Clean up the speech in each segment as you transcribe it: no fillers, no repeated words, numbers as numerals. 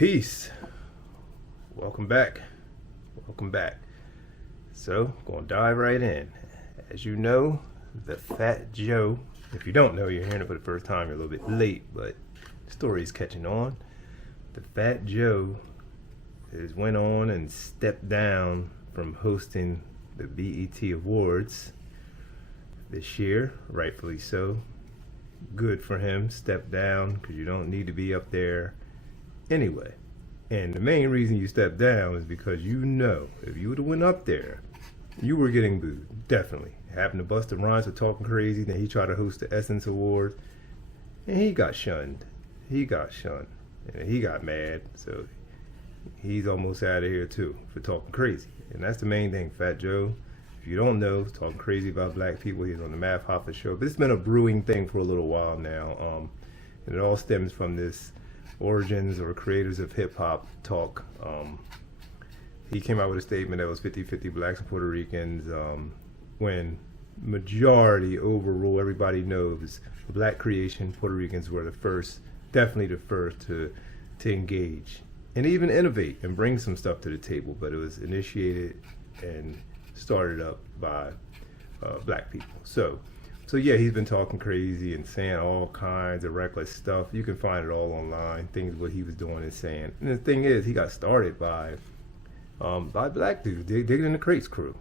Peace. Welcome back. Welcome back. So, gonna dive right in. As you know, the Fat Joe, if you don't know, you're hearing it for the first time, you're a little bit late, but the story is catching on. The Fat Joe has went on and stepped down from hosting the B.E.T. Awards this year, rightfully so. Good for him, stepped down, because you don't need to be up there anyway. And the main reason you stepped down is because you know if you would have went up there, you were getting booed. Definitely. Having to bust the rhymes for talking crazy, then he tried to host the Essence Awards, and he got shunned. He got shunned. And he got mad, so he's almost out of here too for talking crazy. And that's the main thing, Fat Joe. If you don't know, talking crazy about black people, he's on the Math Hoffa show. But it's been a brewing thing for a little while now. And it all stems from this origins or creators of hip-hop talk. He came out with a statement that was 50-50 blacks and Puerto Ricans, when majority overrule, everybody knows black creation, Puerto Ricans were the first, definitely the first to engage and even innovate and bring some stuff to the table, but it was initiated and started up by black people. So yeah, he's been talking crazy and saying all kinds of reckless stuff. You can find it all online, things what he was doing and saying. And the thing is, he got started by black dudes, Digging in the Crates crew.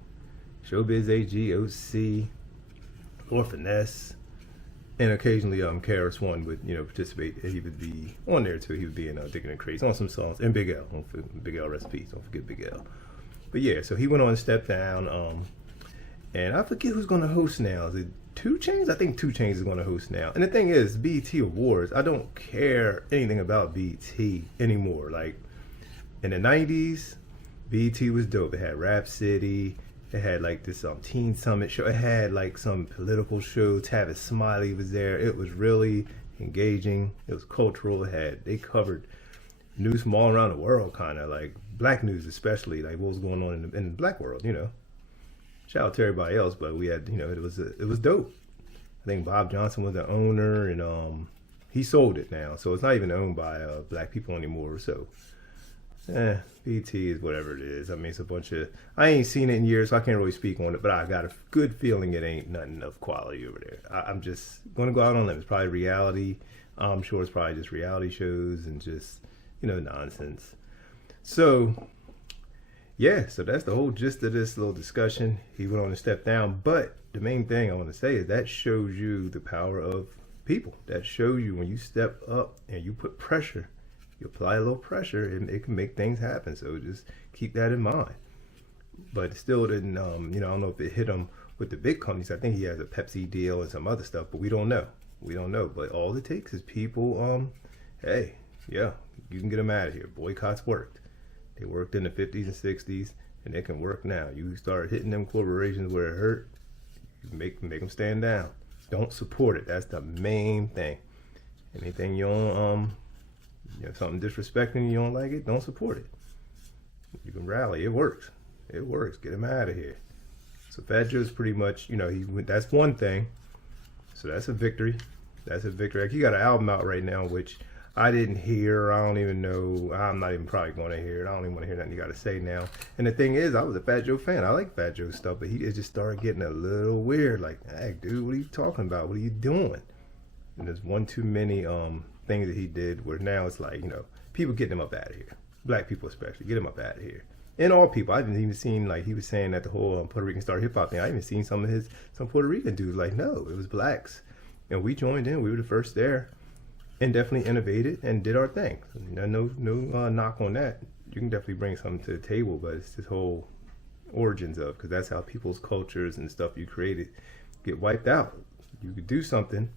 Showbiz AG, OC, Lord Finesse, and occasionally KRS One would participate. He would be on there too. He would be in Digging in the Crates on some songs. And Big L, Big L recipes. Don't forget Big L. But yeah, so he went on and stepped down. And I forget who's going to host now. Is it 2 Chainz? I think 2 Chainz is going to host now. And the thing is, B.E.T. Awards, I don't care anything about B.E.T. anymore. Like, in the 90s, B.E.T. was dope. It had Rap City. It had like this Teen Summit show. It had like some political show. Tavis Smiley was there. It was really engaging. It was cultural. They covered news from all around the world, kind of like black news, especially like what was going on in the black world. Shout out to everybody else, but we had it was dope. I think Bob Johnson was the owner, and he sold it now, so it's not even owned by black people anymore. So B.E.T. is whatever it is. I mean, it's a bunch of, I ain't seen it in years, so I can't really speak on it, but I got a good feeling it ain't nothing of quality over there. I'm just gonna go out on them. It's probably reality. I'm sure it's probably just reality shows and just nonsense. So yeah, so that's the whole gist of this little discussion. He went on to step down, but the main thing I want to say is that shows you the power of people. That shows you when you step up and you put pressure, you apply a little pressure, and it can make things happen. So just keep that in mind. But it still didn't, I don't know if it hit him with the big companies. I think he has a Pepsi deal and some other stuff, but we don't know. We don't know. But all it takes is people, hey, yeah, you can get them out of here. Boycotts worked. They worked in the 50s and 60s, and they can work now. You start hitting them corporations where it hurt, you make them stand down. Don't support it. That's the main thing. Anything you don't, something disrespecting, you don't like it, don't support it. You can rally. It works. It works. Get him out of here. So Fat Joe's pretty much, that's one thing. So that's a victory. That's a victory. Like, he got an album out right now, which I didn't hear. I don't even know. I'm not even probably going to hear it. I don't even want to hear nothing you got to say now. And the thing is, I was a Fat Joe fan. I like Fat Joe stuff, but it just started getting a little weird. Like, hey, dude, what are you talking about? What are you doing? And there's one too many things that he did where now it's like, people getting him up out of here. Black people especially, get him up out of here. And all people. I haven't even seen, like, he was saying that the whole Puerto Rican star hip hop thing. I even seen some Puerto Rican dudes like, no, it was blacks. And we joined in. We were the first there. And definitely innovated and did our thing. No knock on that. You can definitely bring something to the table, but it's this whole origins of, because that's how people's cultures and stuff you created get wiped out. You could do something,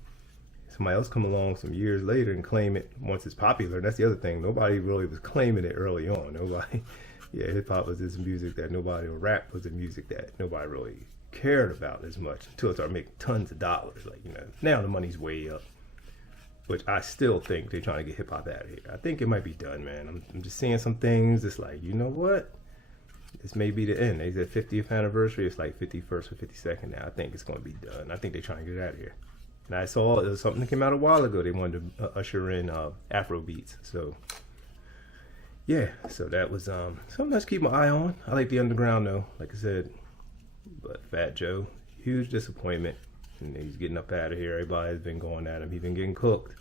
somebody else come along some years later and claim it once it's popular. And that's the other thing. Nobody really was claiming it early on. Hip hop was this music that nobody, or rap was the music that nobody really cared about as much until it started making tons of dollars. Like, now the money's way up. Which I still think they're trying to get hip hop out of here. I think it might be done, man. I'm just seeing some things. It's like, you know what? This may be the end. They said 50th anniversary. It's like 51st or 52nd now. I think it's going to be done. I think they're trying to get it out of here. And I saw it was something that came out a while ago. They wanted to usher in Afro beats. So yeah, so that was something else to keep my eye on. I like the underground though, like I said. But Fat Joe, huge disappointment. And he's getting up out of here. Everybody's been going at him. He's been getting cooked.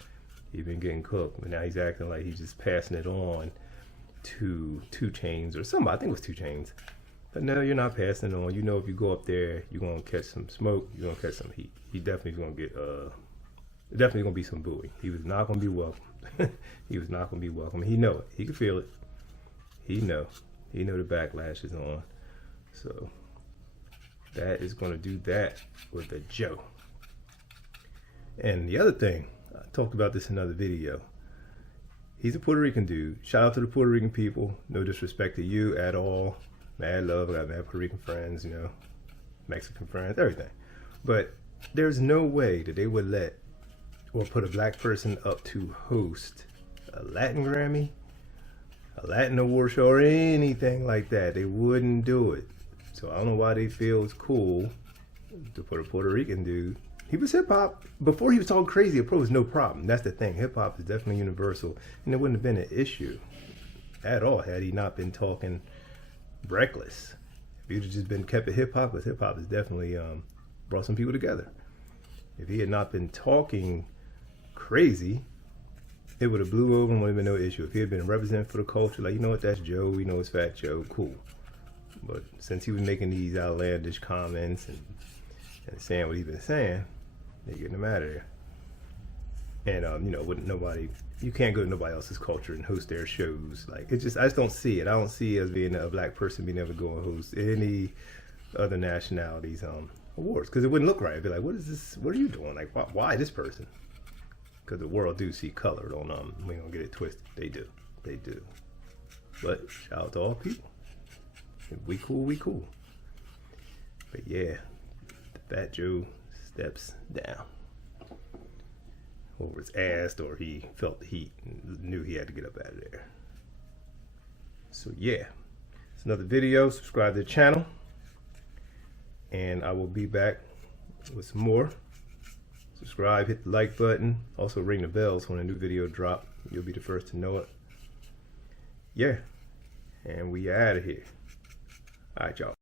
He's been getting cooked. But now he's acting like he's just passing it on to 2 Chainz or somebody. I think it was 2 Chainz. But no, you're not passing it on. You know, if you go up there, you're gonna catch some smoke. You're gonna catch some heat. He definitely gonna get definitely gonna be some booing. He was not gonna be welcome. He was not gonna be welcome. He know it. He can feel it. He know the backlash is on. So that is gonna do that with the Joe. And the other thing, I talked about this in another video. He's a Puerto Rican dude. Shout out to the Puerto Rican people. No disrespect to you at all. Mad love. I got mad Puerto Rican friends, you know, Mexican friends, everything. But there's no way that they would let or put a black person up to host a Latin Grammy, a Latin award show, or anything like that. They wouldn't do it. So I don't know why they feel it's cool to put a Puerto Rican dude. He was hip hop. Before he was talking crazy, it was no problem. That's the thing. Hip hop is definitely universal. And it wouldn't have been an issue at all had he not been talking reckless. If he'd have just been kept at hip hop, because hip hop has definitely brought some people together. If he had not been talking crazy, it would have blew over and would have been no issue. If he had been representing for the culture, like, you know what, that's Joe, we know it's Fat Joe, cool. But since he was making these outlandish comments and saying what he's been saying, they're getting him out of there. And you know, with nobody, you can't go to nobody else's culture and host their shows. Like, it's just, I just don't see it. I don't see as being a black person being able to go and host any other nationalities awards, because it wouldn't look right. It'd be like, what is this? What are you doing? Like, why this person? Because the world do see color. Don't we don't get it twisted. They do. But shout out to all people. If we cool, we cool. But yeah, Fat Joe steps down. Or was asked, or he felt the heat and knew he had to get up out of there. So yeah, it's another video. Subscribe to the channel, and I will be back with some more. Subscribe, hit the like button, also ring the bells when a new video drop. You'll be the first to know it. Yeah, and we out of here. All right, y'all.